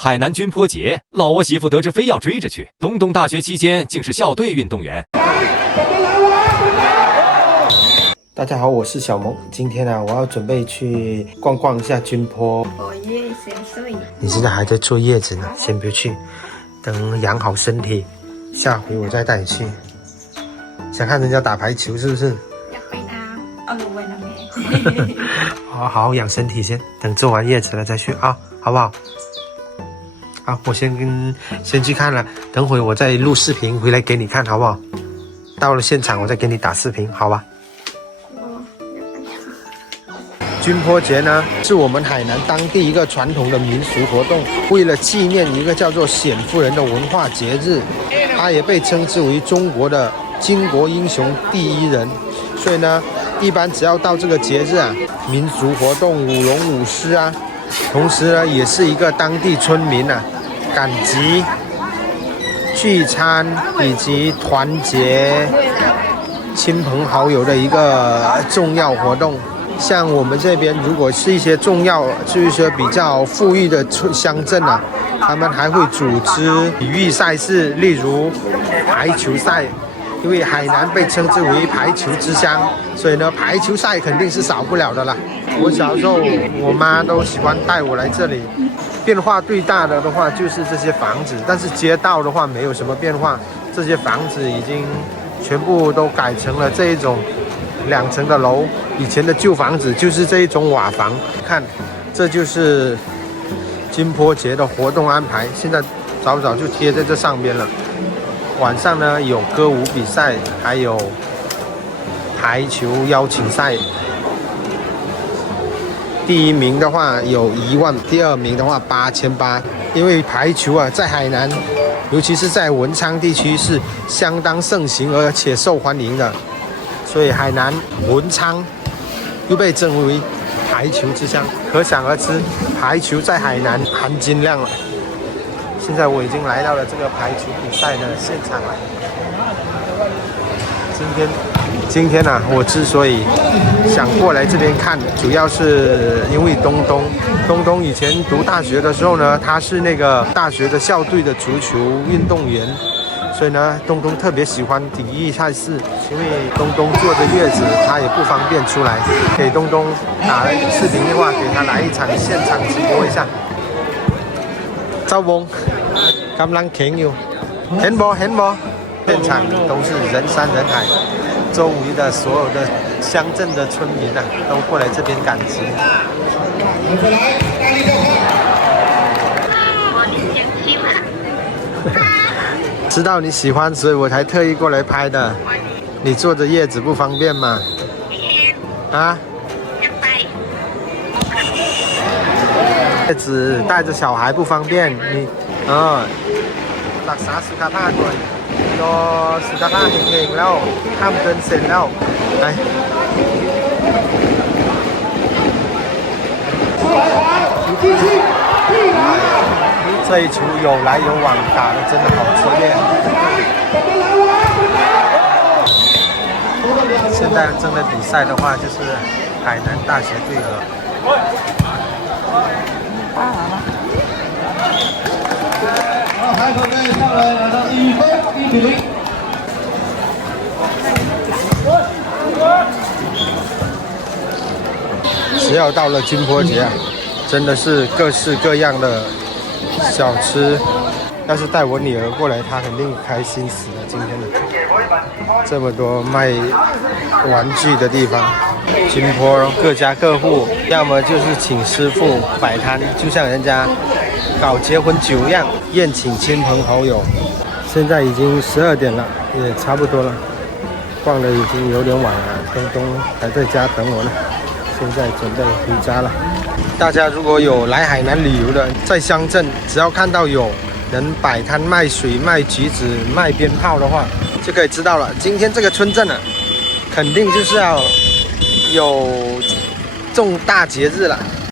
海南军坡节，老窝媳妇得知非要追着去。东东大学期间竟是校队运动员。大家好，我是小萌。今天呢，我要准备去逛逛一下军坡。我也想睡。你现在还在坐月子呢，先别去，等养好身体，下回我再带你去。想看人家打排球是不是？要回到奥运了没？好好养身体先，等坐完月子了再去啊，好不好？好，我先去看了，等会我再录视频回来给你看，好不好？到了现场我再给你打视频，好吧？军坡节呢，是我们海南当地一个传统的民俗活动，为了纪念一个叫做冼夫人的文化节日，它也被称之为中国的巾帼英雄第一人。所以呢，一般只要到这个节日啊，民俗活动、舞龙舞狮啊，同时呢，也是一个当地村民啊赶集、聚餐以及团结亲朋好友的一个重要活动。像我们这边，如果是一些重要，就是说比较富裕的乡镇啊，他们还会组织体育赛事，例如排球赛。因为海南被称之为排球之乡，所以呢，排球赛肯定是少不了的啦。我小时候，我妈都喜欢带我来这里。变化最大的话就是这些房子，但是街道的话没有什么变化，这些房子已经全部都改成了这一种2层的楼。以前的旧房子就是这一种瓦房。看，这就是军坡节的活动安排，现在早就贴在这上边了。晚上呢有歌舞比赛，还有排球邀请赛。第1名的话有1万，第2名的话8800。因为排球啊，在海南，尤其是在文昌地区是相当盛行而且受欢迎的，所以海南文昌又被称为排球之乡。可想而知，排球在海南含金量了。现在我已经来到了这个排球比赛的现场了。今天啊，我之所以想过来这边看，主要是因为东东以前读大学的时候呢，他是那个大学的校队的足球运动员，所以呢，东东特别喜欢体育赛事。因为东东坐着月子，他也不方便出来，给东东打视频的话，给他来一场现场直播一下。周วงกำลังเข่งอยู่เห็นบ่现场都是人山人海，周围的所有的乡镇的村民啊，都过来这边赶集。知道你喜欢，所以我才特意过来拍的。你坐着月子不方便吗？啊？月子带着小孩不方便，你รักษาสุขภาพด้วยรอสุขภาพเองแล้วห้ามเกินเซนแล้วไป这一球有来有往，打得真的好激烈。现在正在比赛的话，就是海南大学队和排球队上来拿到1分1比0。只要到了军坡节啊，真的是各式各样的小吃。要是带我女儿过来，她肯定开心死了。今天的这么多卖玩具的地方，军坡各家各户，要么就是请师傅摆摊，就像人家搞结婚酒一样，宴请亲朋好友。现在已经12点了，也差不多了，逛的已经有点晚了。东东还在家等我呢，现在准备回家了。大家如果有来海南旅游的，在乡镇只要看到有人摆摊卖水、卖橘子、卖鞭炮的话，就可以知道了。今天这个村镇啊，肯定就是要有重大节日了。